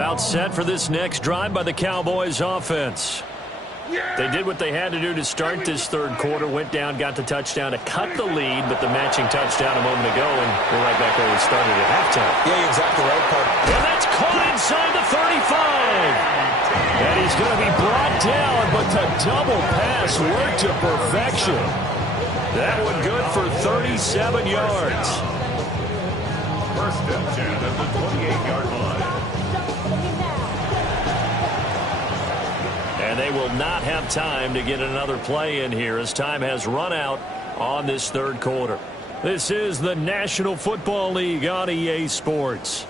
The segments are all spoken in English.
About set for this next drive by the Cowboys offense. They did what they had to do to start this third quarter. Went down, got the touchdown to cut the lead, but the matching touchdown a moment ago, and we're right back where we started at halftime. Yeah, you're exactly right, Carter. And that's caught inside the 35. And he's going to be brought down, but the double pass worked to perfection. That one good for 37 yards. First and 10 at the 28-yard line. And they will not have time to get another play in here as time has run out on this third quarter. This is the National Football League on EA Sports.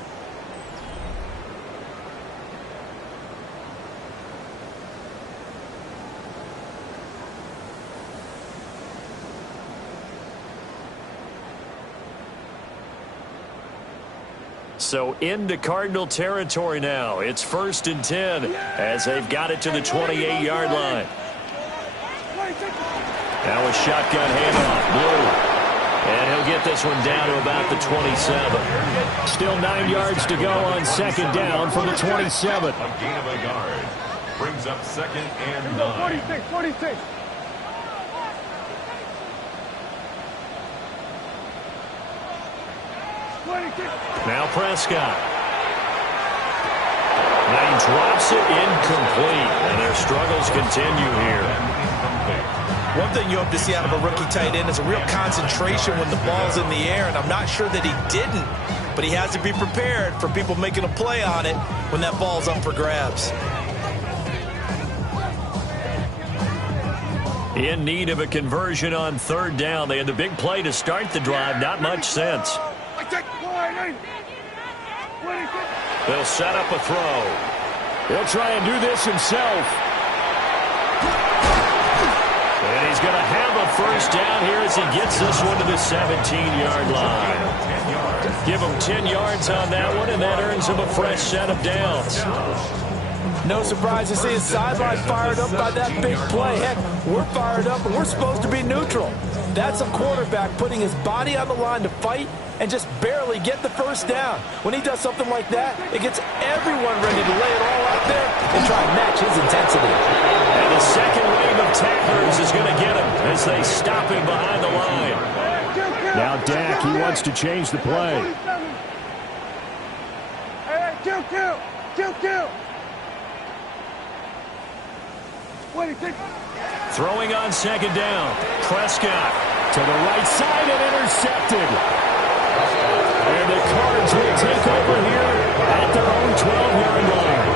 So into Cardinal territory now. It's 1st and 10 as they've got it to the 28-yard line. Now a shotgun handoff. Blue. And he'll get this one down to about the 27. Still 9 yards to go on second down from the 27. A gain of a yard. Brings up 2nd and 9. 46. Now Prescott. Now he drops it incomplete, and their struggles continue here. One thing you hope to see out of a rookie tight end is a real concentration when the ball's in the air, and I'm not sure that he didn't, but he has to be prepared for people making a play on it when that ball's up for grabs. In need of a conversion on third down. They had the big play to start the drive. Not much sense. They'll set up a throw. He'll try and do this himself. And he's going to have a first down here as he gets this one to the 17-yard line. Give him 10 yards on that one, and that earns him a fresh set of downs. No surprise to see his sideline fired up by that big play. Heck, we're fired up, and we're supposed to be neutral. That's a quarterback putting his body on the line to fight and just barely get the first down. When he does something like that, it gets everyone ready to lay it all out there and try and match his intensity. And the second wave of tacklers is going to get him as they stop him behind the line. Now Dak, he wants to change the play. Throwing on second down. Prescott to the right side and intercepted. And the Cards will take over here at their own 12-yard line.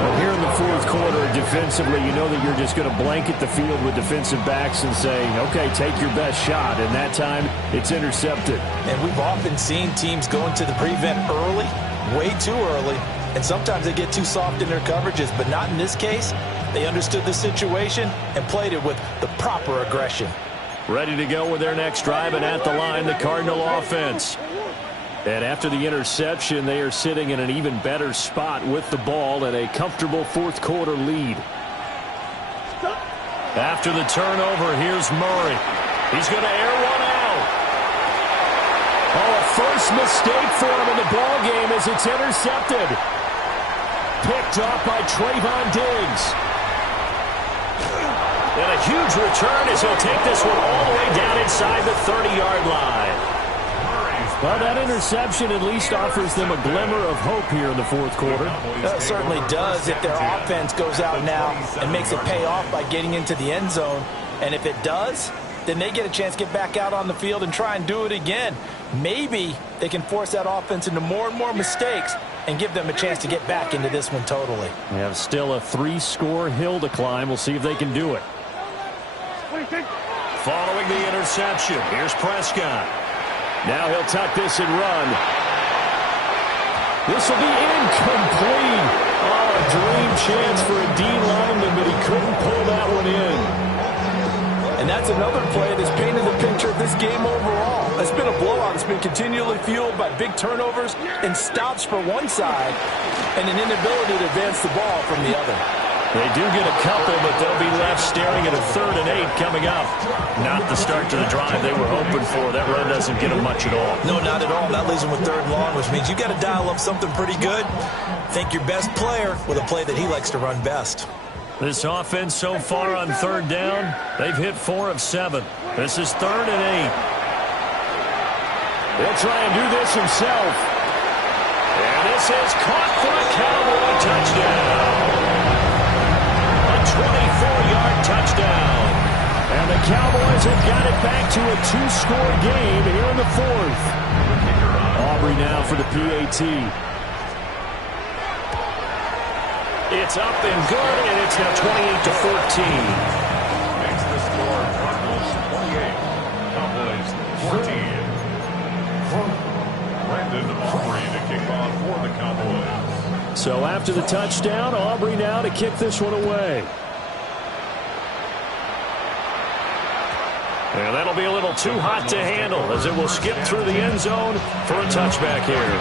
Well, here in the fourth quarter, defensively, you know that you're just going to blanket the field with defensive backs and say, okay, take your best shot. And that time, it's intercepted. And we've often seen teams go into the prevent early, way too early, and sometimes they get too soft in their coverages, but not in this case. They understood the situation and played it with the proper aggression. Ready to go with their next drive, and at the line, the Cardinal offense. And after the interception, they are sitting in an even better spot with the ball and a comfortable fourth quarter lead. After the turnover, here's Murray. He's going to air one out. Oh, a first mistake for him in the ball game as it's intercepted. Picked off by Trayvon Diggs. And a huge return as he'll take this one all the way down inside the 30-yard line. Well, that interception at least offers them a glimmer of hope here in the fourth quarter. It certainly does if their offense goes out now and makes it pay off by getting into the end zone. And if it does, then they get a chance to get back out on the field and try and do it again. Maybe they can force that offense into more and more mistakes and give them a chance to get back into this one totally. We have still a 3-score hill to climb. We'll see if they can do it. Following the interception, here's Prescott. Now he'll tuck this and run. This will be incomplete. Oh, a dream chance for a D lineman, but he couldn't pull that one in. And that's another play that's painted the picture of this game overall. It's been a blowout. It's been continually fueled by big turnovers and stops for one side and an inability to advance the ball from the other. They do get a couple, but they'll be left staring at a 3rd and 8 coming up. Not the start to the drive they were hoping for. That run doesn't get them much at all. No, not at all. That leaves them with 3rd and long, which means you got to dial up something pretty good. Think your best player with a play that he likes to run best. This offense so far on 3rd down, they've hit 4 of 7. This is 3rd and 8. He'll try and do this himself. And this is caught for a Cowboy touchdown. A 24-yard touchdown. And the Cowboys have got it back to a 2-score game here in the 4th. Aubrey now for the PAT. It's up and good, and it's now 28-14. Makes the score Cardinals 28, Cowboys 14. Brandon Aubrey to kick off for the Cowboys. So after the touchdown, Aubrey now to kick this one away. And that'll be a little too hot to handle as it will skip through the end zone for a touchback here.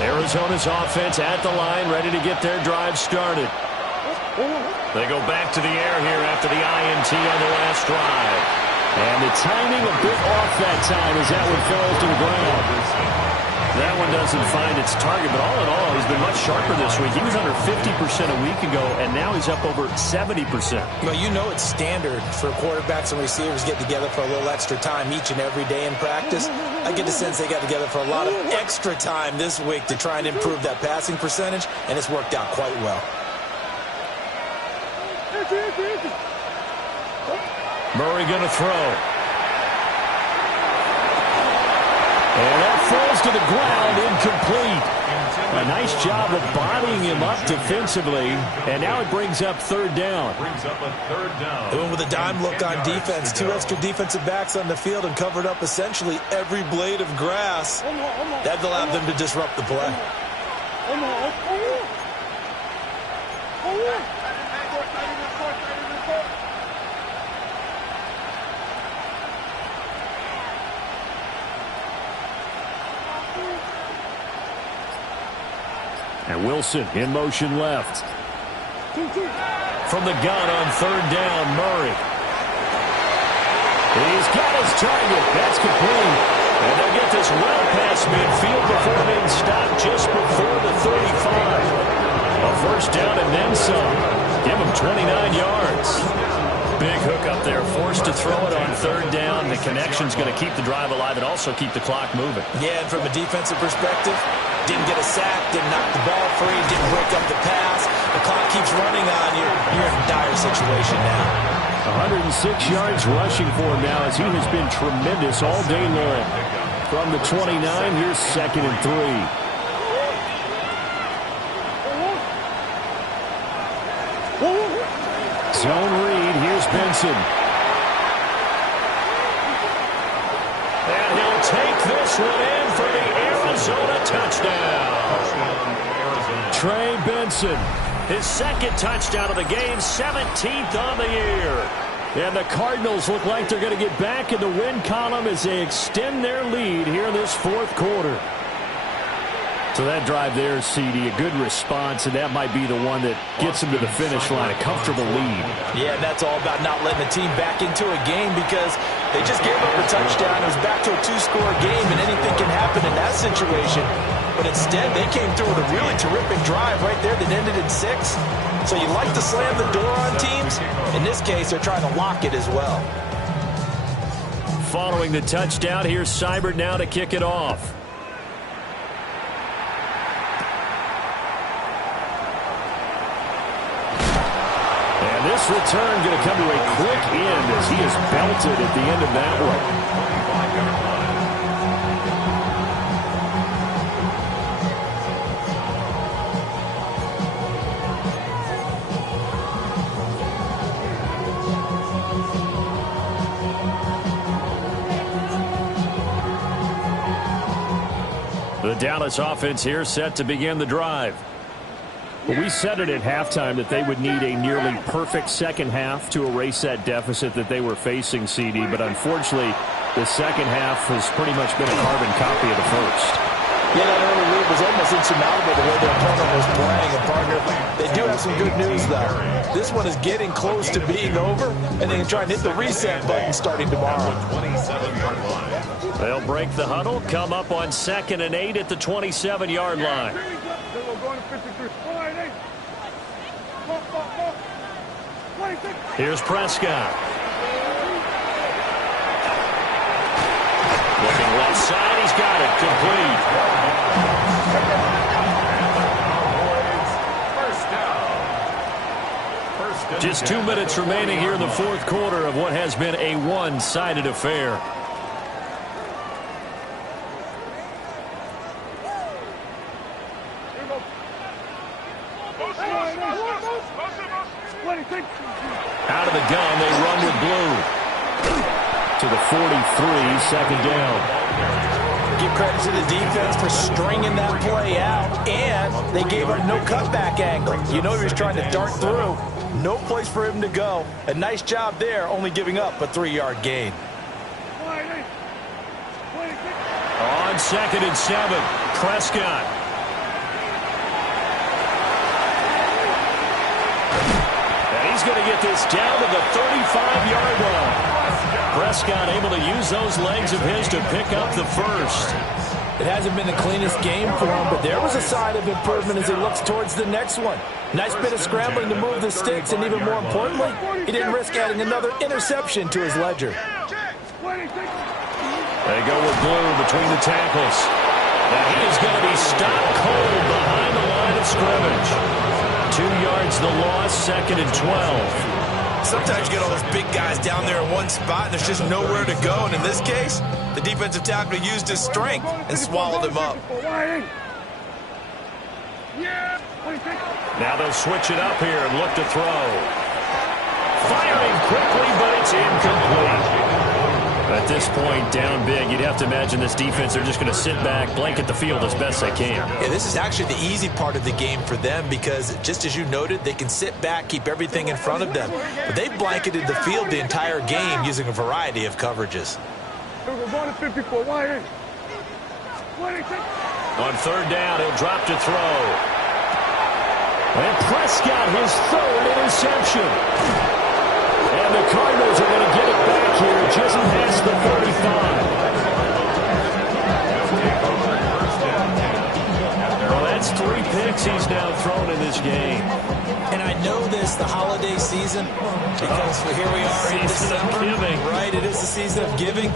Arizona's offense at the line, ready to get their drive started. They go back to the air here after the INT on the last drive. And the timing a bit off that time as that one falls to the ground. That one doesn't find its target, but all in all, he's been much sharper this week. He was under 50% a week ago, and now he's up over 70%. Well, you know it's standard for quarterbacks and receivers get together for a little extra time each and every day in practice. I get the sense they got together for a lot of extra time this week to try and improve that passing percentage, and it's worked out quite well. Murray going to throw. And that falls to the ground, incomplete. A nice job of bodying him up defensively, and now it brings up 3rd down. Doing with a dime look on defense. 2 extra defensive backs on the field and covered up essentially every blade of grass. That allowed them to disrupt the play. And Wilson in motion left. From the gun on 3rd down, Murray. He's got his target. That's complete. And they'll get this well past midfield before being stopped just before the 35. A 1st down and then some. Give him 29 yards. Big hook up there, forced to throw it on 3rd down. The connection's going to keep the drive alive and also keep the clock moving. Yeah, and from a defensive perspective, didn't get a sack, didn't knock the ball free, didn't break up the pass. The clock keeps running on you. You're in a dire situation now. 106 yards rushing for him now as he has been tremendous all day long. From the 29, here's 2nd and 3. Zone read. Here's Benson. And he'll take this one in for the Arizona touchdown. Trey Benson, his 2nd touchdown of the game, 17th on the year. And the Cardinals look like they're going to get back in the win column as they extend their lead here in this 4th quarter. So that drive there, CD, a good response, and that might be the one that gets them to the finish line, a comfortable lead. Yeah, that's all about not letting the team back into a game because they just gave up a touchdown. It was back to a 2-score game, and anything can happen in that situation. But instead, they came through with a really terrific drive right there that ended in 6. So you like to slam the door on teams. In this case, they're trying to lock it as well. Following the touchdown, here's Seibert now to kick it off. This return going to come to a quick end as he is belted at the end of that one. The Dallas offense here set to begin the drive. Well, we said it at halftime that they would need a nearly perfect second half to erase that deficit that they were facing, CD. But unfortunately, The second half has pretty much been a carbon copy of the first. Yeah, that early lead was almost insurmountable the way their opponent was playing. And, partner, they do have some good news, though. This one is getting close to being over, and they can try and hit the reset button starting tomorrow. They'll break the huddle, come up on 2nd and 8 at the 27-yard line. Here's Prescott. Looking left side, he's got it, complete. Just 2 minutes remaining here in the fourth quarter of what has been a one-sided affair. Out of the gun, they run with blue. To the 43, second down. Give credit to the defense for stringing that play out, and they gave up no cutback angle. You know he was trying to dart through. No place for him to go. A nice job there, only giving up a 3-yard gain. On 2nd and 7, Prescott. And he's going to get this down to the 35-yard line. Prescott able to use those legs of his to pick up the first. It hasn't been the cleanest game for him, but there was a sign of improvement as he looks towards the next one. Nice bit of scrambling to move the sticks, and even more importantly, he didn't risk adding another interception to his ledger. They go with blue between the tackles. Now he is going to be stopped cold behind the line of scrimmage. 2 yards the loss, 2nd and 12. Sometimes you get all those big guys down there in one spot, and there's just nowhere to go. And in this case, the defensive tackle used his strength and swallowed him up. Now they'll switch it up here and look to throw. Firing quickly, but it's incomplete. At this point, down big, you'd have to imagine this defense, they're just going to sit back, blanket the field as best they can. Yeah, this is actually the easy part of the game for them because, just as you noted, they can sit back, keep everything in front of them. But they blanketed the field the entire game using a variety of coverages. On 3rd down, he'll drop to throw. And Prescott, his 3rd interception. And the Cardinals are going to get it back here just past the 35. Well, that's 3 picks he's now thrown in this game. And I know this, the holiday season, because here we are in December. Right, it is the season of giving.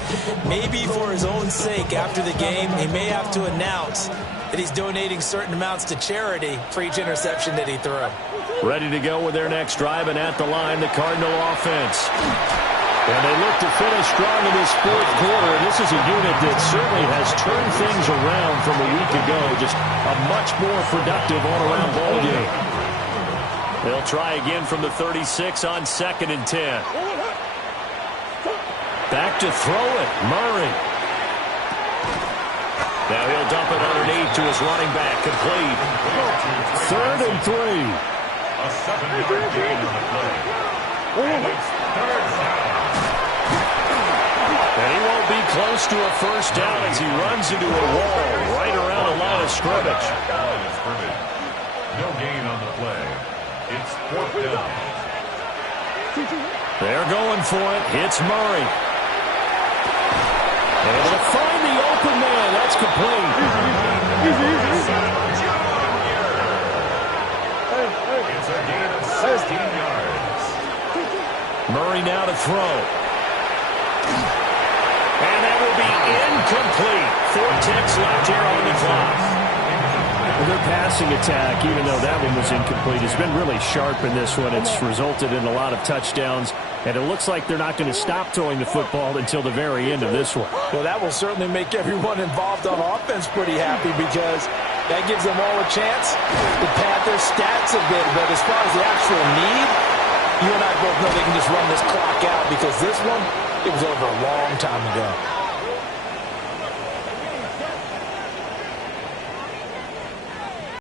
Maybe for his own sake, after the game, he may have to announce that he's donating certain amounts to charity for each interception that he threw. Ready to go with their next drive, and at the line, the Cardinal offense. And they look to finish strong in this fourth quarter. This is a unit that certainly has turned things around from a week ago. Just a much more productive all-around ball game. They'll try again from the 36 on 2nd and 10. Back to throw it, Murray. Now he'll dump it underneath to his running back, complete. 3rd and 3. A 7-yard gain on the play. And it's 3rd down. And he won't be close to a first down as he runs into a wall right around the line of scrimmage. No gain on the play. It's 4th down. They're going for it. Hits Murray. Able to find the open man. That's complete. It's a gain of 16 yards. Murray now to throw. And that will be incomplete. 4 ticks left here on the clock. Their passing attack, even though that one was incomplete, has been really sharp in this one. It's resulted in a lot of touchdowns, and it looks like they're not going to stop throwing the football until the very end of this one. Well, that will certainly make everyone involved on offense pretty happy because that gives them all a chance to pad their stats a bit. But as far as the actual need, you and I both know they can just run this clock out because this one, it was over a long time ago.